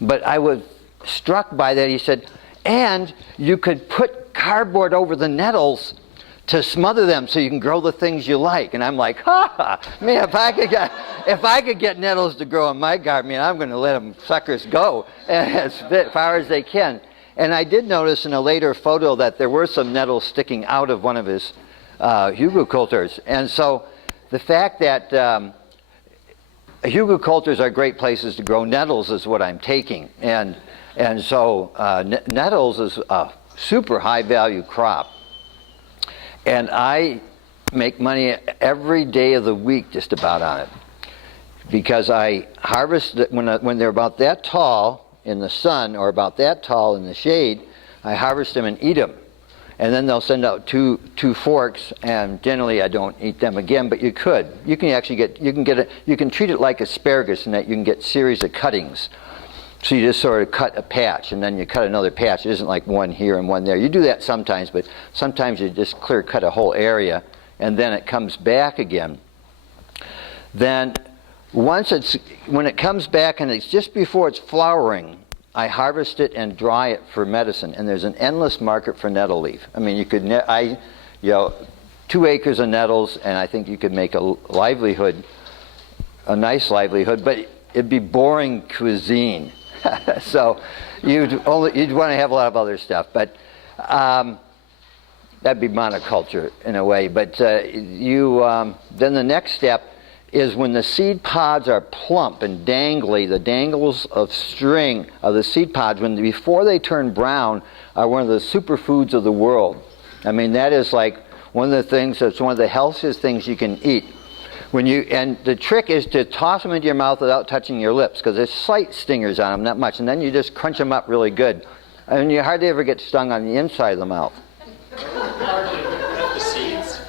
But I was struck by that. He said, and you could put cardboard over the nettles to smother them so you can grow the things you like. And I'm like, ha, man, if I could get nettles to grow in my garden, man, I'm going to let them suckers go as far as they can. And I did notice in a later photo that there were some nettles sticking out of one of his hugelkultures. And so the fact that hugelkultures are great places to grow nettles is what I'm taking. And so nettles is a super high value crop. And I make money every day of the week just about on it, because I harvest it when they're about that tall in the sun or about that tall in the shade. I harvest them and eat them, and then they'll send out two forks. And generally, I don't eat them again. But you could. You can actually you can treat it like asparagus in that you can get series of cuttings. So you just sort of cut a patch, and then you cut another patch. It isn't like one here and one there. You do that sometimes, but sometimes you just clear cut a whole area, and then it comes back again. Then when it comes back and it's just before it's flowering, I harvest it and dry it for medicine. And there's an endless market for nettle leaf. I mean, you could, 2 acres of nettles, and I think you could make a livelihood, a nice livelihood, but it'd be boring cuisine. So you'd want to have a lot of other stuff, but that'd be monoculture in a way. But then the next step is when the seed pods are plump and dangly. The dangles of string of the seed pods, before they turn brown, are one of the superfoods of the world. I mean, that is like one of the things that's one of the healthiest things you can eat. And the trick is to toss them into your mouth without touching your lips, because there's slight stingers on them, not much, and then you just crunch them up really good. And you hardly ever get stung on the inside of the mouth. That's the seeds?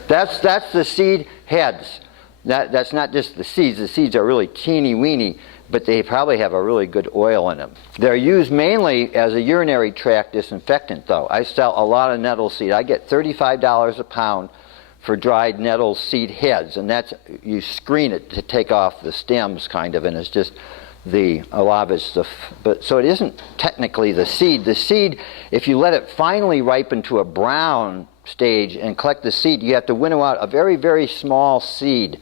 That's the seed heads. That's not just the seeds. The seeds are really teeny weeny, but they probably have a really good oil in them. They're used mainly as a urinary tract disinfectant, though. I sell a lot of nettle seed. I get $35 a pound for dried nettle seed heads, and that's, you screen it to take off the stems, kind of, and it's just a lot of it's but so it isn't technically the seed. The seed, if you let it finally ripen to a brown stage and collect the seed, you have to winnow out a very, very small seed,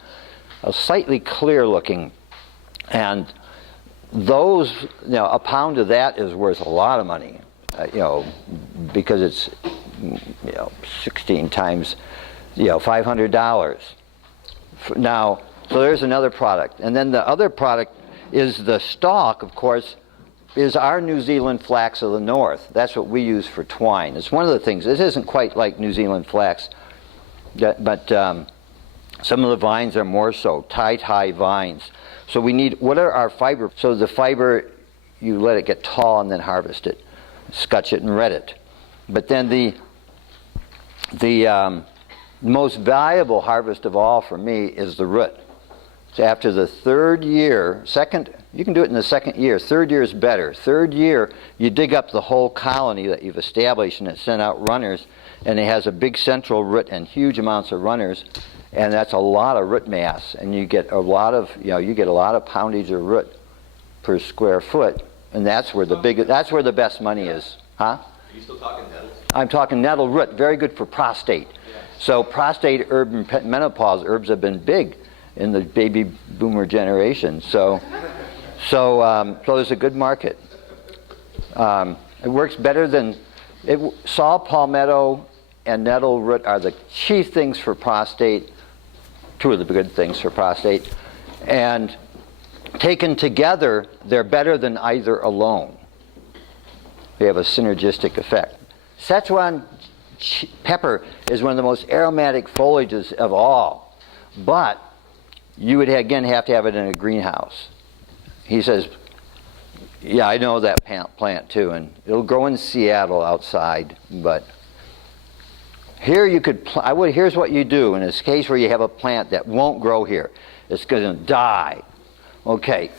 a slightly clear looking, and those, a pound of that is worth a lot of money, because it's, 16 times, $500. Now, so there's another product. And then the other product is the stalk, of course, is our New Zealand flax of the north. That's what we use for twine. It's one of the things. It isn't quite like New Zealand flax, but some of the vines are more so, tie vines. So we need, what are our fiber? So the fiber, you let it get tall and then harvest it, scutch it and red it. But then the most valuable harvest of all for me is the root. So after the third year, you can do it in the second year. Third year is better. Third year, you dig up the whole colony that you've established, and it sent out runners, and it has a big central root and huge amounts of runners, and that's a lot of root mass, and you get a lot of poundage of root per square foot, and that's where the best money is. Huh? Are you still talking nettles? I'm talking nettle root, very good for prostate. So prostate herb and menopause herbs have been big in the baby boomer generation. So there's a good market. It works better than saw palmetto and nettle root are the chief things for prostate. Two of the good things for prostate, and taken together, they're better than either alone. They have a synergistic effect. Szechuan pepper is one of the most aromatic foliages of all, but you would again have to have it in a greenhouse. He says, yeah, I know that plant too, and it'll grow in Seattle outside, but here you could, here's what you do in this case where you have a plant that won't grow here. It's going to die. Okay,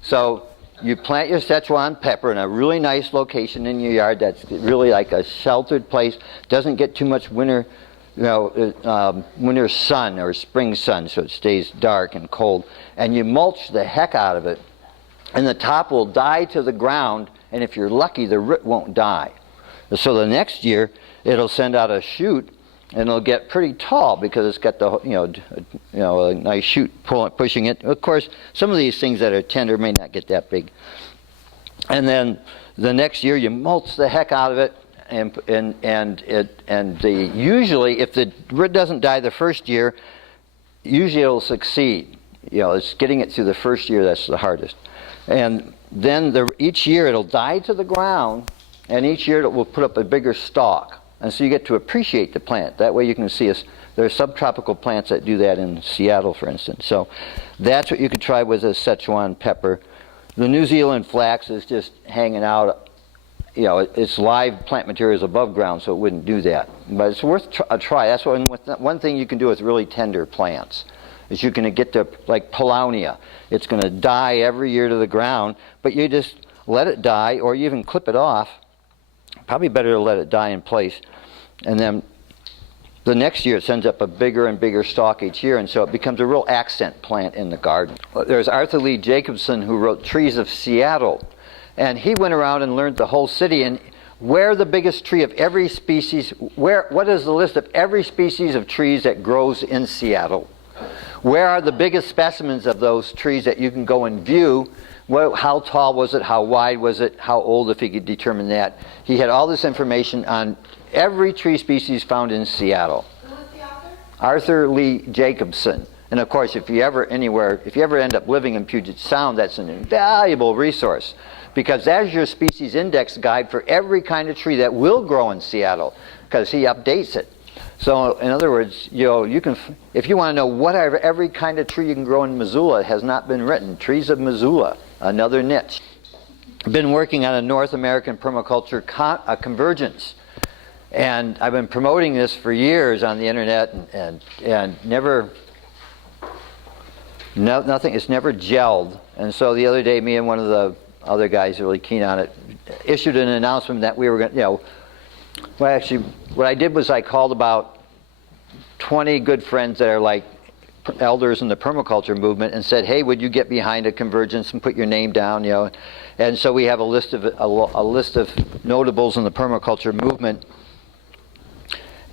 so you plant your Szechuan pepper in a really nice location in your yard that's really like a sheltered place, doesn't get too much winter sun or spring sun, so it stays dark and cold, and you mulch the heck out of it and the top will die to the ground, and if you're lucky, the root won't die. So the next year, it'll send out a shoot, and it'll get pretty tall because it's got the a nice shoot pushing it. Of course, some of these things that are tender may not get that big. And then the next year, you mulch the heck out of it, usually if the root doesn't die the first year, usually it'll succeed. It's getting it through the first year that's the hardest. And then each year it'll die to the ground, and each year it will put up a bigger stalk. And so you get to appreciate the plant. That way you can see there are subtropical plants that do that in Seattle, for instance. So that's what you could try with a Szechuan pepper. The New Zealand flax is just hanging out. It's live plant materials above ground, so it wouldn't do that. But it's worth a try. That's one thing you can do with really tender plants, is you can get to, like Paulownia. It's going to die every year to the ground, but you just let it die, or you even clip it off. Probably better to let it die in place. And then the next year it sends up a bigger and bigger stalk each year, and so it becomes a real accent plant in the garden. There's Arthur Lee Jacobson, who wrote Trees of Seattle. And he went around and learned the whole city, and where the biggest tree of every species, what is the list of every species of trees that grows in Seattle? Where are the biggest specimens of those trees that you can go and view? How tall was it? How wide was it? How old, if he could determine that? He had all this information on every tree species found in Seattle. Who was the author? Arthur Lee Jacobson. And of course, if you ever end up living in Puget Sound, that's an invaluable resource, because that's your species index guide for every kind of tree that will grow in Seattle, because he updates it. So in other words, you can, if you want to know whatever every kind of tree you can grow in Missoula, has not been written. Trees of Missoula, another niche. I've been working on a North American permaculture convergence, and I've been promoting this for years on the internet, and nothing. It's never gelled. And so the other day, me and one of the other guys really keen on it issued an announcement that we were going to, well, actually, what I did was I called about 20 good friends that are like elders in the permaculture movement and said, hey, would you get behind a convergence and put your name down, And so we have a list of notables in the permaculture movement.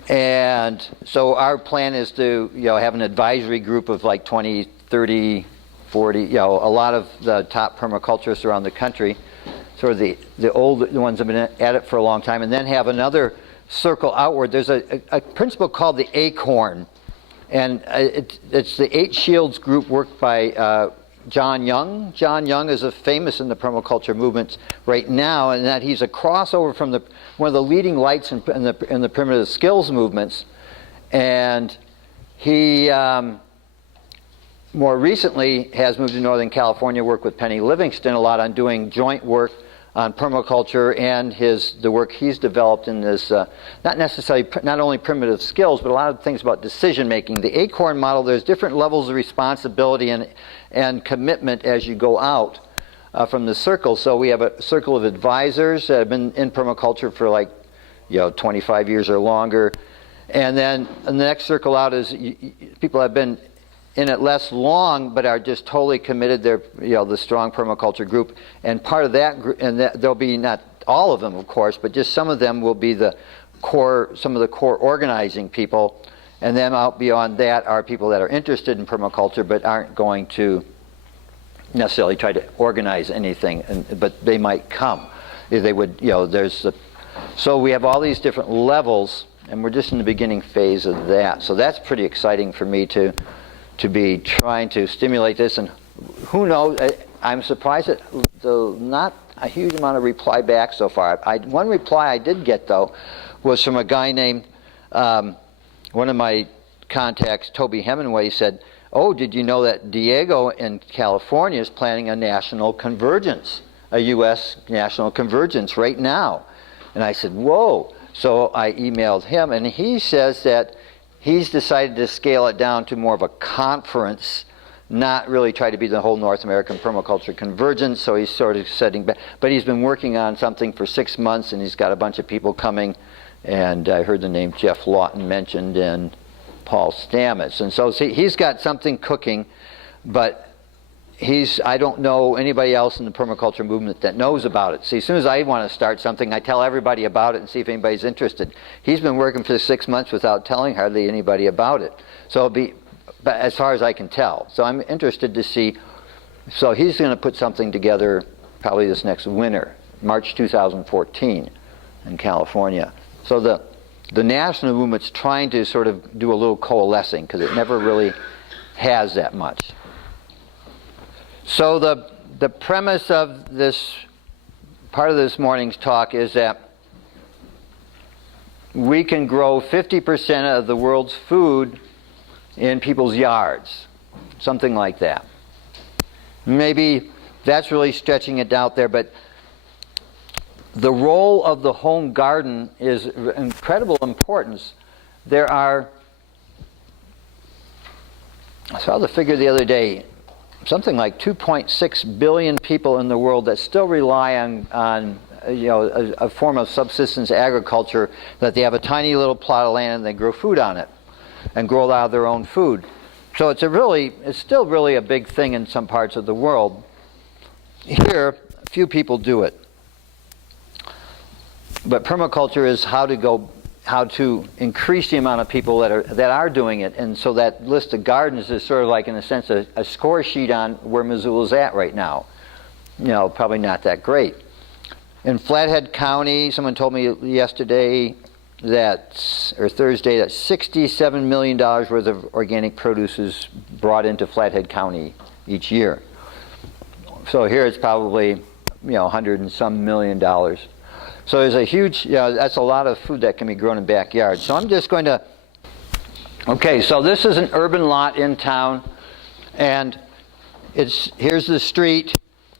And so our plan is to, have an advisory group of like 20, 30, 40, a lot of the top permaculturists around the country, sort of the ones that have been at it for a long time, and then have another circle outward. There's a principle called the acorn, and it's the Eight Shields group worked by John Young. John Young is famous in the permaculture movements right now, and that he's a crossover from one of the leading lights in the primitive skills movements, and he more recently has moved to Northern California, worked with Penny Livingston a lot on doing joint work on permaculture and the work he's developed in this, not only primitive skills, but a lot of things about decision making. The acorn model, there's different levels of responsibility and commitment as you go out from the circle. So we have a circle of advisors that have been in permaculture for 25 years or longer. And then the next circle out is people have been in it less long, but are just totally committed. They're, the strong permaculture group, and part of that group, and there'll be not all of them, of course, but just some of them will be some of the core organizing people, and then out beyond that are people that are interested in permaculture but aren't going to necessarily try to organize anything, but they might come. They would, so we have all these different levels, and we're just in the beginning phase of that. So that's pretty exciting for me to be trying to stimulate this, and who knows, I'm surprised that not a huge amount of reply back so far. One reply I did get, though, was from a guy named, one of my contacts, Toby Hemingway, said, oh, did you know that Diego in California is planning a national convergence, a U.S. national convergence right now? And I said, whoa. So I emailed him, and he says that he's decided to scale it down to more of a conference, not really try to be the whole North American permaculture convergence, so he's sort of setting back. But he's been working on something for 6 months, and he's got a bunch of people coming, and I heard the name Jeff Lawton mentioned and Paul Stamets. And so see, he's got something cooking, but I don't know anybody else in the permaculture movement that knows about it. See, as soon as I want to start something, I tell everybody about it and see if anybody's interested. He's been working for 6 months without telling hardly anybody about it. So it'll be, but as far as I can tell. So I'm interested to see. So he's going to put something together probably this next winter, March 2014 in California. So the national movement's trying to sort of do a little coalescing because it never really has that much. So the premise of this part of this morning's talk is that we can grow 50% of the world's food in people's yards, something like that. Maybe that's really stretching it out there, but the role of the home garden is incredible importance. I saw the figure the other day, something like 2.6 billion people in the world that still rely on a form of subsistence agriculture, that they have a tiny little plot of land and they grow food on it and grow a lot of their own food. So it's still really a big thing in some parts of the world. Here, few people do it. But permaculture is how to increase the amount of people that are doing it, and so that list of gardens is sort of like, in a sense, a score sheet on where Missoula's at right now. Probably not that great. In Flathead County, someone told me yesterday or Thursday that $67 million worth of organic produce is brought into Flathead County each year. So here it's probably 100 and some million dollars. So there's a huge, that's a lot of food that can be grown in backyards. So I'm just going to, okay, so this is an urban lot in town, and here's the street,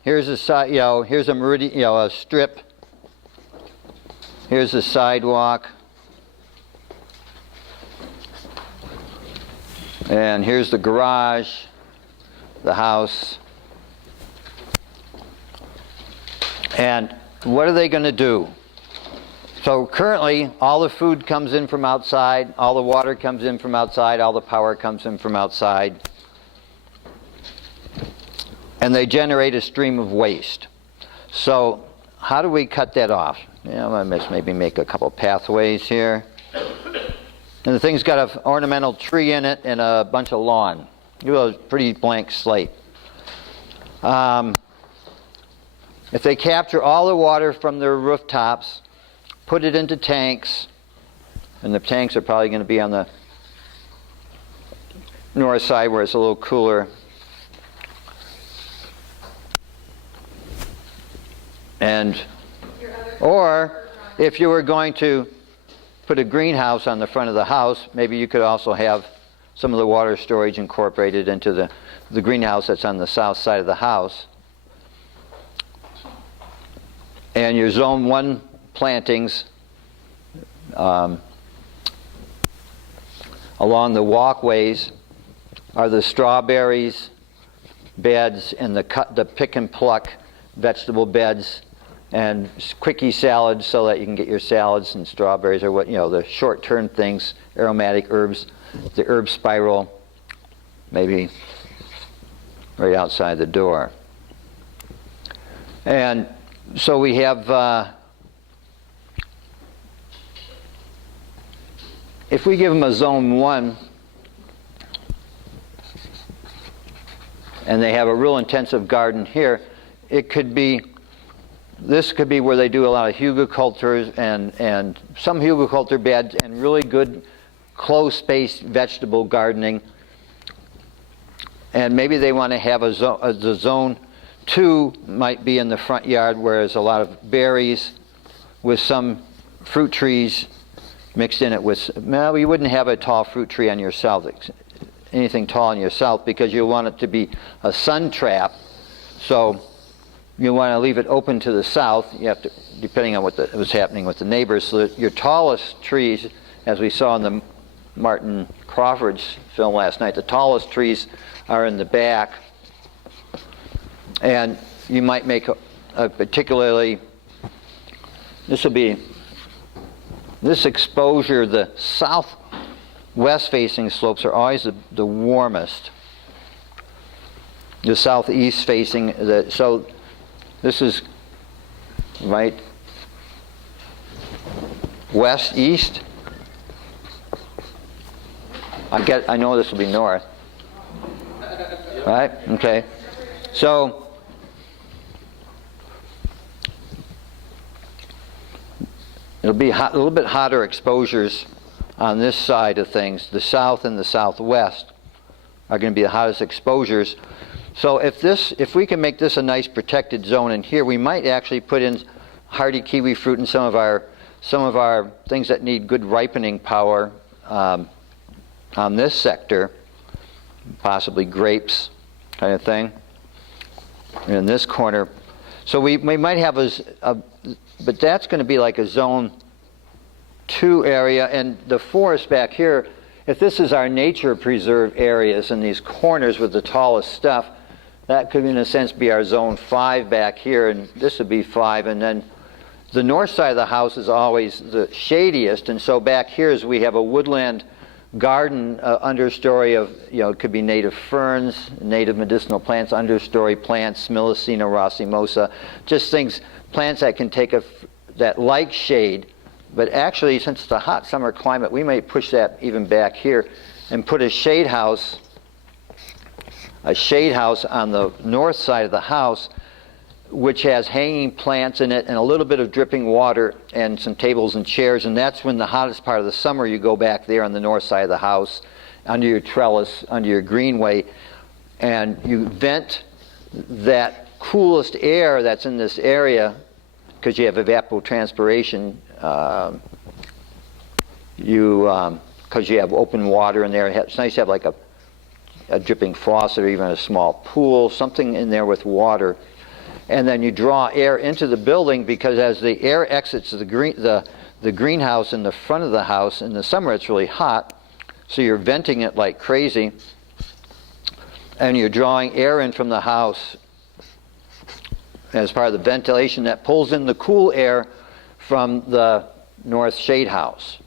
here's the side, here's a meridian, a strip, here's the sidewalk, and here's the garage, the house, and what are they going to do? So currently, all the food comes in from outside, all the water comes in from outside, all the power comes in from outside, and they generate a stream of waste. So how do we cut that off? I'm going to maybe make a couple pathways here. And the thing's got an ornamental tree in it and a bunch of lawn. You have a pretty blank slate. If they capture all the water from their rooftops, put it into tanks, and the tanks are probably going to be on the north side where it's a little cooler. Or if you were going to put a greenhouse on the front of the house, maybe you could also have some of the water storage incorporated into the greenhouse that's on the south side of the house. And your zone 1 plantings along the walkways are the strawberries beds and the pick and pluck vegetable beds and quickie salads, so that you can get your salads and strawberries, or the short-term things, aromatic herbs, the herb spiral, maybe right outside the door. And so we have, if we give them a zone 1, and they have a real intensive garden here, this could be where they do a lot of hugelcultures and some hugelculture beds and really good close-spaced vegetable gardening. And maybe they want to have the zone 2 might be in the front yard, where there's a lot of berries with some fruit trees mixed in it with, well, you wouldn't have a tall fruit tree on your south, anything tall on your south, because you want it to be a sun trap. So you want to leave it open to the south. You have to, depending on what's happening with the neighbors, so that your tallest trees, as we saw in the Martin Crawford's film last night, the tallest trees are in the back. And you might make a particularly, this exposure, the southwest facing slopes are always the warmest. the southeast facing, so this is right west, east. I know this will be north. Right? Okay. So it'll be a little bit hotter exposures on this side of things. The south and the southwest are going to be the hottest exposures. So if we can make this a nice protected zone in here, we might actually put in hardy kiwi fruit and some of our things that need good ripening power on this sector, possibly grapes kind of thing in this corner. So we might have but that's going to be like a zone 2 area, and the forest back here, if this is our nature preserve areas in these corners with the tallest stuff, that could in a sense be our zone 5 back here, and this would be 5, and then the north side of the house is always the shadiest, and so back here is we have a woodland garden understory of, it could be native ferns, native medicinal plants, understory plants, Smilacina racemosa, just plants that can take that like shade. But actually, since it's a hot summer climate, we may push that even back here and put a shade house on the north side of the house, which has hanging plants in it and a little bit of dripping water and some tables and chairs. And that's when the hottest part of the summer, you go back there on the north side of the house, under your trellis, under your greenway, and you vent that coolest air that's in this area, because you have evapotranspiration, because you have open water in there. It's nice to have like a dripping faucet or even a small pool, something in there with water. And then you draw air into the building, because as the air exits the greenhouse in the front of the house, in the summer it's really hot, so you're venting it like crazy, and you're drawing air in from the house as part of the ventilation that pulls in the cool air from the north shade house.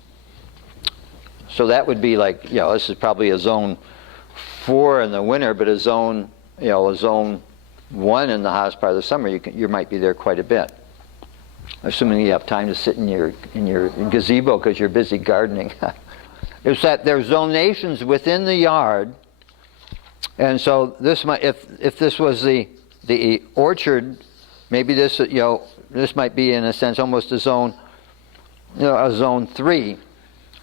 So that would be like, this is probably a zone 4 in the winter, but a zone 1 in the hottest part of the summer, you might be there quite a bit, assuming you have time to sit in your gazebo because you're busy gardening. It's that there's zonations within the yard, and so this might, if this was the orchard, maybe this this might be in a sense almost a zone 3,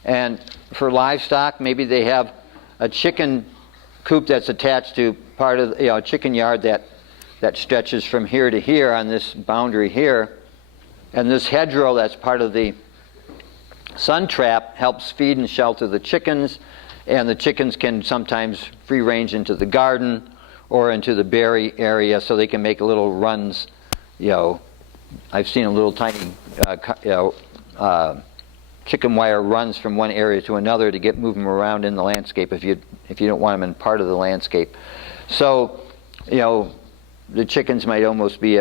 and for livestock, maybe they have a chicken coop that's attached to part of a chicken yard that stretches from here to here on this boundary here, and this hedgerow that's part of the sun trap helps feed and shelter the chickens, and the chickens can sometimes free range into the garden or into the berry area, so they can make little runs. I've seen a little tiny chicken wire runs from one area to another to move them around in the landscape if you don't want them in part of the landscape. So the chickens might almost be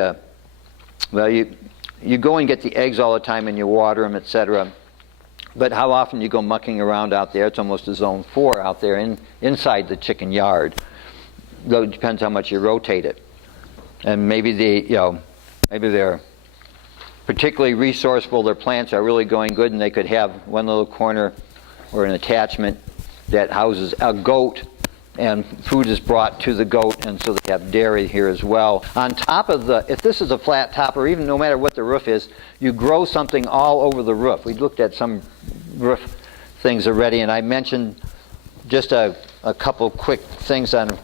you go and get the eggs all the time and you water them, etc. But how often you go mucking around out there? It's almost a zone 4 out there inside the chicken yard. Though it depends how much you rotate it. And maybe maybe they're particularly resourceful, their plants are really going good, and they could have one little corner or an attachment that houses a goat, and food is brought to the goat, and so they have dairy here as well. On top of if this is a flat top, or even no matter what the roof is, you grow something all over the roof. We looked at some roof things already, and I mentioned just a couple quick things on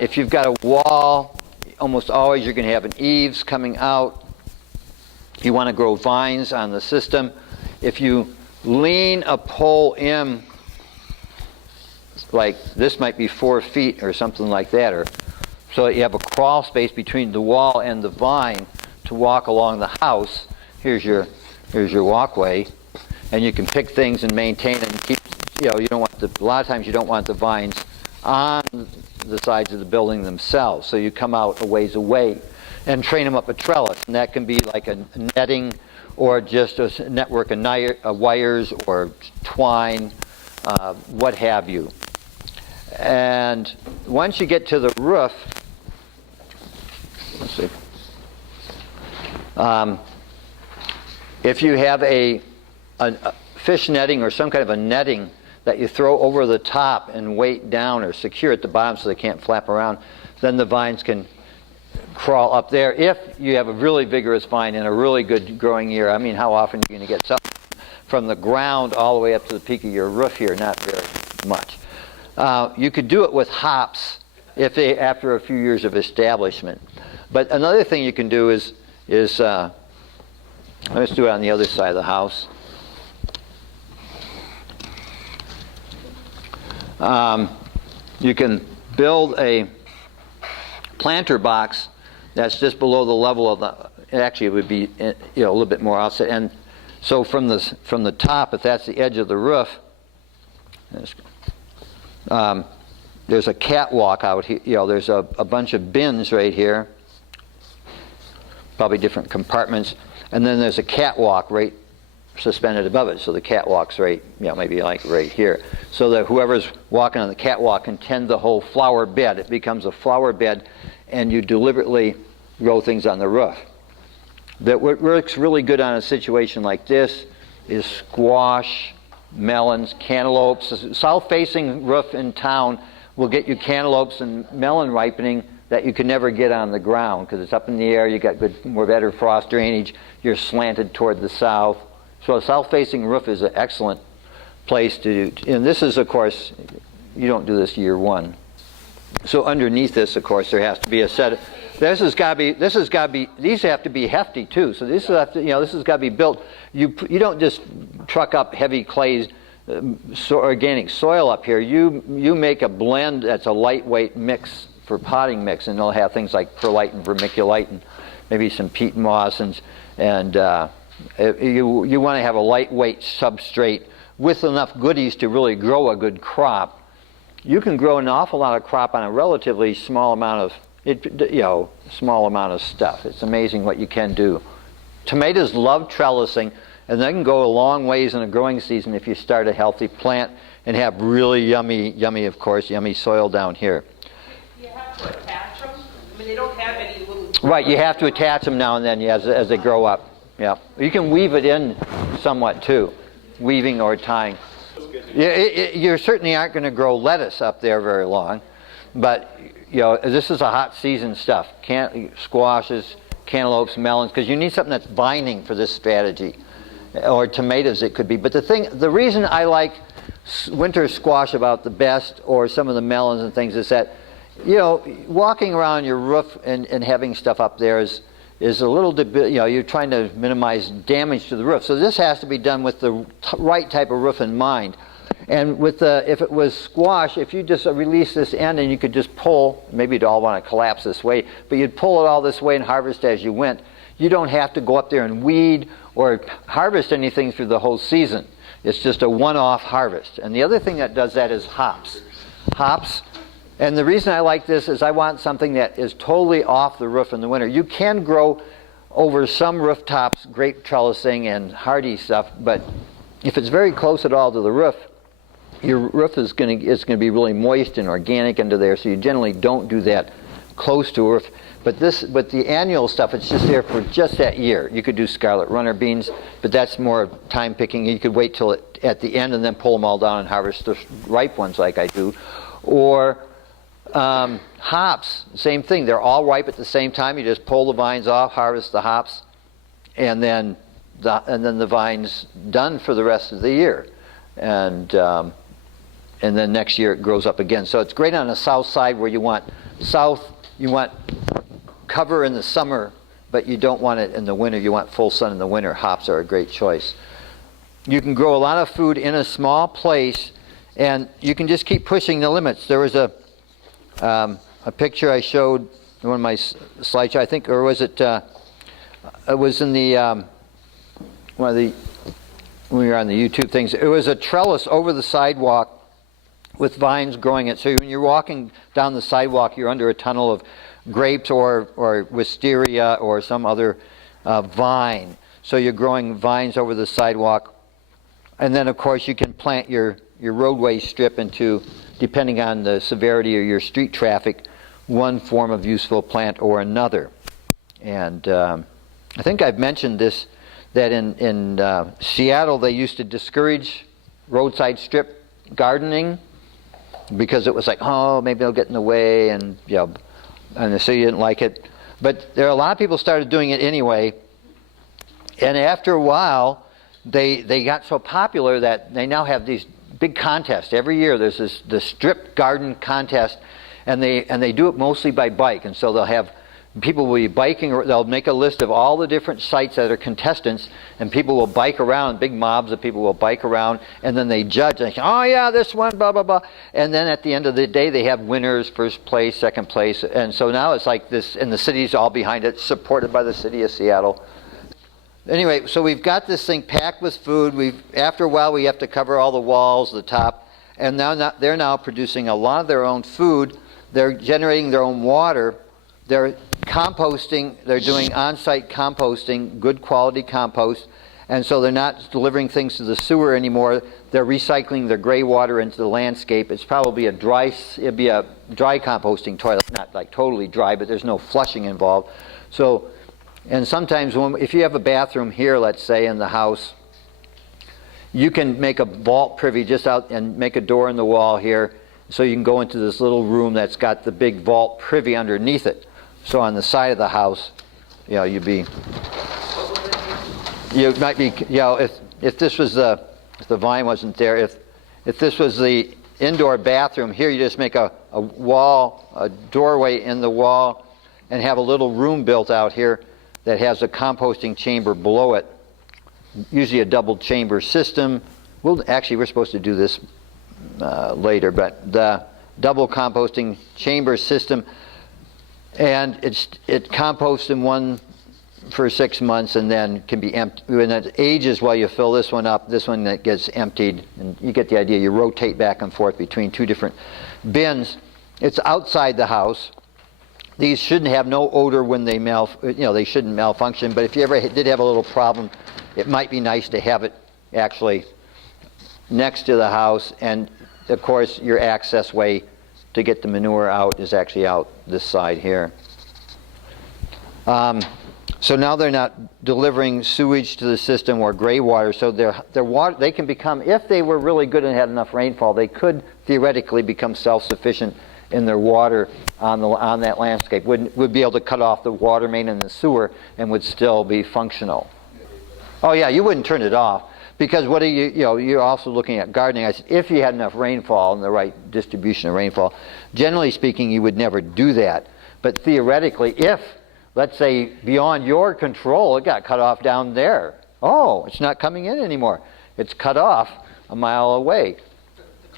if you've got a wall, almost always you're going to have an eaves coming out. You want to grow vines on the system. If you lean a pole in, like this might be 4 feet or something like that, or so you have a crawl space between the wall and the vine to walk along the house. Here's your walkway, and you can pick things and maintain it and keep. You don't want a lot of times you don't want the vines on the sides of the building themselves, so you come out a ways away and train them up a trellis, and that can be like a netting or just a network of wires or twine, what have you. And once you get to the roof, let's see. If you have a fish netting or some kind of a netting that you throw over the top and weight down or secure at the bottom so they can't flap around, then the vines can crawl up there. If you have a really vigorous vine in a really good growing year, I mean, how often are you going to get something from the ground all the way up to the peak of your roof here? Not very much. You could do it with hops if they, after a few years of establishment. But another thing you can do is let's do it on the other side of the house. You can build a planter box that's just below the level of the, actually it would be, you know, a little bit more outside. And so from the top, if that's the edge of the roof, there's a catwalk out here. You know, there's a bunch of bins right here, probably different compartments, and then there's a catwalk right suspended above it. So the catwalk's right, you know, maybe like right here, so that whoever's walking on the catwalk can tend the whole flower bed. It becomes a flower bed, and you deliberately grow things on the roof. That what works really good on a situation like this is squash, melons, cantaloupes. A south-facing roof in town will get you cantaloupes and melon ripening that you can never get on the ground because it's up in the air. You got good, more better frost drainage. You're slanted toward the south. So a south-facing roof is an excellent place to do. And this is, of course, you don't do this year one. So underneath this, of course, there has to be a set of, these have to be hefty too. So this has got to be built. You don't just truck up heavy clay, organic soil up here. You make a blend that's a lightweight mix for potting mix, and they'll have things like perlite and vermiculite and maybe some peat moss, and you want to have a lightweight substrate with enough goodies to really grow a good crop. You can grow an awful lot of crop on a relatively small amount of stuff. It's amazing what you can do. Tomatoes love trellising, and they can go a long ways in a growing season if you start a healthy plant and have really yummy, yummy soil down here. You have to attach them? I mean, they don't have any little... Right, you have to attach them now and then as they grow up. Yeah, you can weave it in somewhat too, weaving or tying. You certainly aren't going to grow lettuce up there very long, but you know, this is a hot season stuff. Squashes, cantaloupes, melons, because you need something that's binding for this strategy. Or tomatoes it could be. But the reason I like winter squash about the best, or some of the melons and things, is that, you know, walking around your roof and having stuff up there is a little bit, you know, you're trying to minimize damage to the roof. So this has to be done with the right type of roof in mind. And with if it was squash, if you just release this end and you could just pull, maybe you'd all want to collapse this way, but you'd pull it all this way and harvest as you went. You don't have to go up there and weed or harvest anything through the whole season. It's just a one-off harvest. And the other thing that does that is hops. Hops. And the reason I like this is I want something that is totally off the roof in the winter. You can grow over some rooftops grape trellising and hardy stuff, but if it's very close at all to the roof, your roof is going to be really moist and organic under there, so you generally don't do that close to a roof. But the annual stuff, it's just there for just that year. You could do scarlet runner beans, but that's more time picking. You could wait till at the end and then pull them all down and harvest the ripe ones like I do. Or hops, same thing. They're all ripe at the same time. You just pull the vines off, harvest the hops, and then the vine's done for the rest of the year. And then next year it grows up again. So it's great on the south side where you want cover in the summer, but you don't want it in the winter. You want full sun in the winter. Hops are a great choice. You can grow a lot of food in a small place, and you can just keep pushing the limits. There was a picture I showed in one of my slideshows, I think, or was it? It was in the one of the, when we were on the YouTube things. It was a trellis over the sidewalk with vines growing it. So when you're walking down the sidewalk, you're under a tunnel of grapes or wisteria or some other vine. So you're growing vines over the sidewalk. And then, of course, you can plant your your roadway strip into, depending on the severity of your street traffic, one form of useful plant or another. And I think I've mentioned this, that in Seattle they used to discourage roadside strip gardening because it was like, oh, maybe it'll get in the way, and and the city didn't like it. But there are a lot of people started doing it anyway, and after a while they got so popular that they now have these big contests. Every year there's the strip garden contest, and they do it mostly by bike. And so they'll have people will be biking, or they'll make a list of all the different sites that are contestants, and people will bike around, big mobs of people will bike around, and then they judge, and they say, oh yeah, this one, blah, blah, blah. And then at the end of the day, they have winners, first place, second place. And so now it's like this, and the city's all behind it, supported by the city of Seattle. Anyway, so we've got this thing packed with food. After a while, we have to cover all the walls, the top, and now they're now producing a lot of their own food. They're generating their own water. They're composting. They're doing on-site composting, good quality compost, and so they're not delivering things to the sewer anymore. They're recycling their gray water into the landscape. It'd be a dry composting toilet, not like totally dry, but there's no flushing involved. So, and sometimes if you have a bathroom here, let's say in the house, you can make a vault privy just out and make a door in the wall here, so you can go into this little room that's got the big vault privy underneath it. So on the side of the house, you might be, if this was if the vine wasn't there, if this was the indoor bathroom, here you just make a doorway in the wall, and have a little room built out here that has a composting chamber below it, usually a double chamber system. We're supposed to do this later, but the double composting chamber system, and it composts in one for 6 months, and then can be empty. When it ages while you fill this one up, this one that gets emptied, and you get the idea. You rotate back and forth between two different bins. It's outside the house. These shouldn't have no odor when they they shouldn't malfunction. But if you ever did have a little problem, it might be nice to have it actually next to the house. And of course, your access way to get the manure out is actually out this side here. So now they're not delivering sewage to the system or gray water. So their water, they can become, if they were really good and had enough rainfall, they could theoretically become self-sufficient in their water on that landscape. Would be able to cut off the water main and the sewer and would still be functional. Oh yeah, you wouldn't turn it off, because what are you're also looking at gardening. I said if you had enough rainfall and the right distribution of rainfall, generally speaking, you would never do that. But theoretically, if, let's say, beyond your control, it got cut off down there. Oh, it's not coming in anymore. It's cut off a mile away.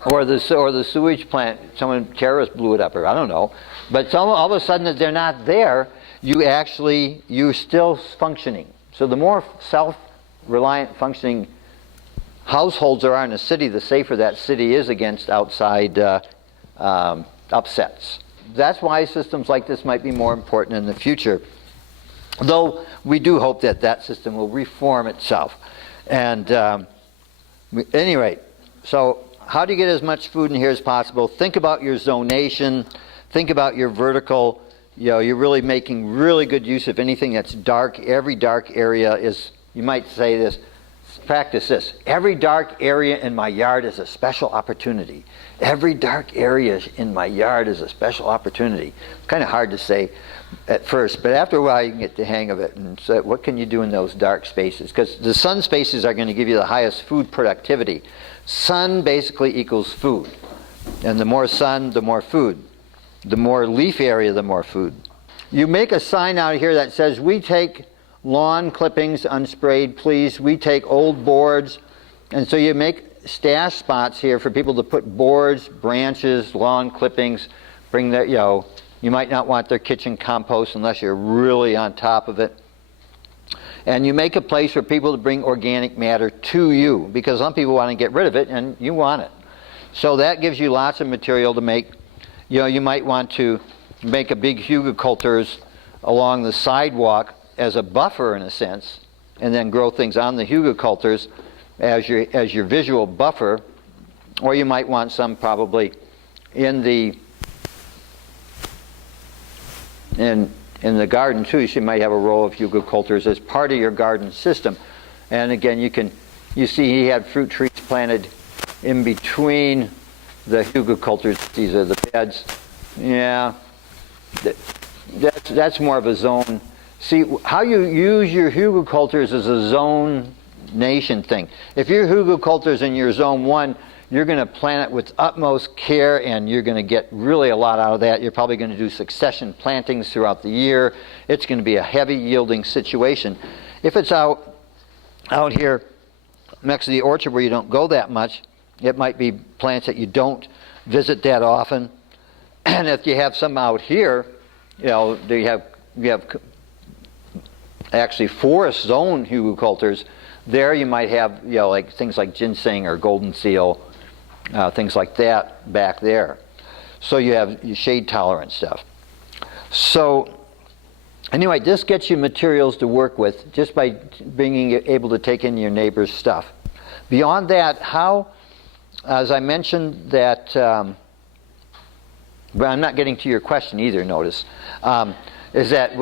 Or the sewage plant, terrorist blew it up, or I don't know. But all of a sudden, if they're not there, you're still functioning. So the more self-reliant functioning households there are in a city, the safer that city is against outside upsets. That's why systems like this might be more important in the future. Though we do hope that system will reform itself. And at any rate, so how do you get as much food in here as possible? Think about your zonation. Think about your vertical. You're really making really good use of anything that's dark. Every dark area is, you might say this, practice this. Every dark area in my yard is a special opportunity. Every dark area in my yard is a special opportunity. Kind of hard to say at first, but after a while you can get the hang of it. And so what can you do in those dark spaces? Because the sun spaces are going to give you the highest food productivity. Sun basically equals food. And the more sun, the more food. The more leaf area, the more food. You make a sign out here that says, we take lawn clippings unsprayed, please. We take old boards. And so you make stash spots here for people to put boards, branches, lawn clippings, bring their, you might not want their kitchen compost unless you're really on top of it. And you make a place for people to bring organic matter to you, because some people want to get rid of it and you want it. So that gives you lots of material to make. You might want to make a big hugelkultures along the sidewalk as a buffer in a sense, and then grow things on the hugelkultures as your visual buffer. Or you might want some probably in the garden too. You might have a row of hugelkultures as part of your garden system. And again, you see he had fruit trees planted in between the hugelkultures. These are the beds. Yeah, that's more of a zone. See, how you use your hugelkultures is a zone nation thing. If your hugelkultures in your zone 1, you're going to plant it with utmost care, and you're going to get really a lot out of that. You're probably going to do succession plantings throughout the year. It's going to be a heavy yielding situation. If it's out here next to the orchard where you don't go that much, it might be plants that you don't visit that often. And if you have some out here, you have actually forest zone hugelkulturs. There you might have like things like ginseng or golden seal, things like that back there. So you have your shade tolerant stuff. So anyway, this gets you materials to work with just by being able to take in your neighbor's stuff. Beyond that, as I mentioned that, but I'm not getting to your question either, notice, is that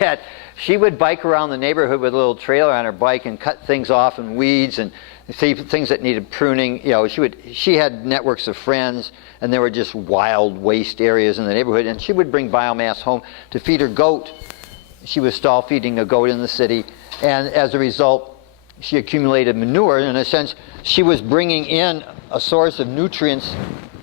that she would bike around the neighborhood with a little trailer on her bike and cut things off and weeds and see things that needed pruning. She had networks of friends, and there were just wild waste areas in the neighborhood, and she would bring biomass home to feed her goat. She was stall feeding a goat in the city, and as a result, she accumulated manure. In a sense, she was bringing in a source of nutrients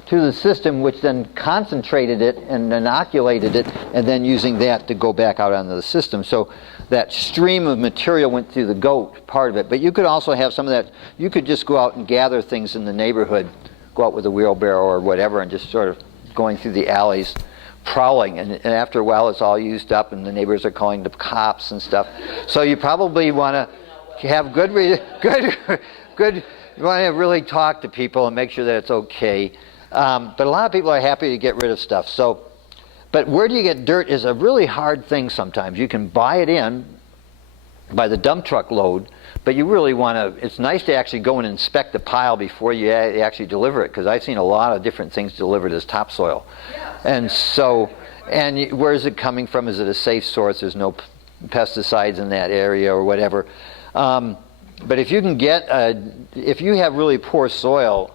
to the system, which then concentrated it and inoculated it, and then using that to go back out onto the system. So that stream of material went through the goat, part of it. But you could also have some of that. You could just go out and gather things in the neighborhood, go out with a wheelbarrow or whatever, and just sort of going through the alleys, prowling. And after a while, it's all used up, and the neighbors are calling the cops and stuff. So you probably want to have good. You want to really talk to people and make sure that it's okay. But a lot of people are happy to get rid of stuff. But where do you get dirt is a really hard thing sometimes. You can buy it in by the dump truck load, but you really want to, it's nice to actually go and inspect the pile before you actually deliver it, because I've seen a lot of different things delivered as topsoil. And so, where is it coming from? Is it a safe source? There's no pesticides in that area or whatever. But if you can if you have really poor soil,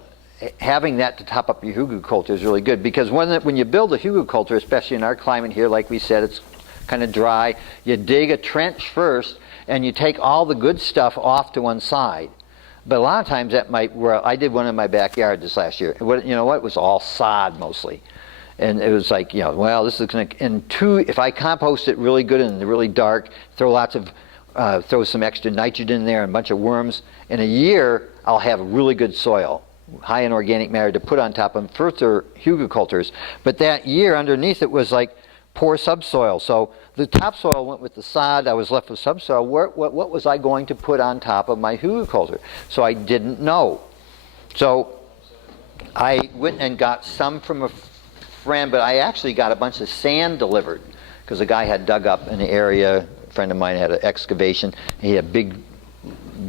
having that to top up your hugelkulture is really good, because when you build a hugelkulture, especially in our climate here, like we said, it's kind of dry, you dig a trench first and you take all the good stuff off to one side. But a lot of times I did one in my backyard this last year. It was all sod mostly. And it was like, well, this is going to, if I compost it really good and really dark, throw some extra nitrogen in there and a bunch of worms, in a year I'll have really good soil, high in organic matter to put on top of further hugelkultures. But that year underneath it was like poor subsoil. So the topsoil went with the sod. I was left with subsoil. What was I going to put on top of my hugelkulture? So I didn't know. So I went and got some from a friend, but I actually got a bunch of sand delivered, because a guy had dug up an area. A friend of mine had an excavation. He had a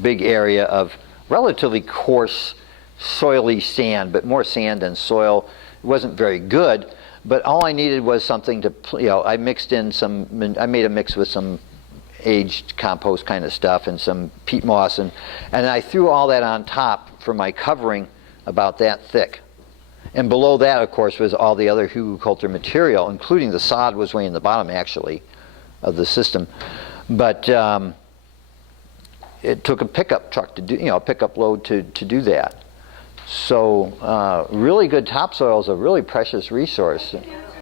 big area of relatively coarse, soily sand, but more sand than soil. It wasn't very good, but all I needed was something to, I made a mix with some aged compost kind of stuff and some peat moss, and I threw all that on top for my covering, about that thick. And below that, of course, was all the other hugelkulture material, including the sod was way in the bottom, actually, of the system. But it took a pickup truck to do, a pickup load to do that. So really good topsoil is a really precious resource. Yeah.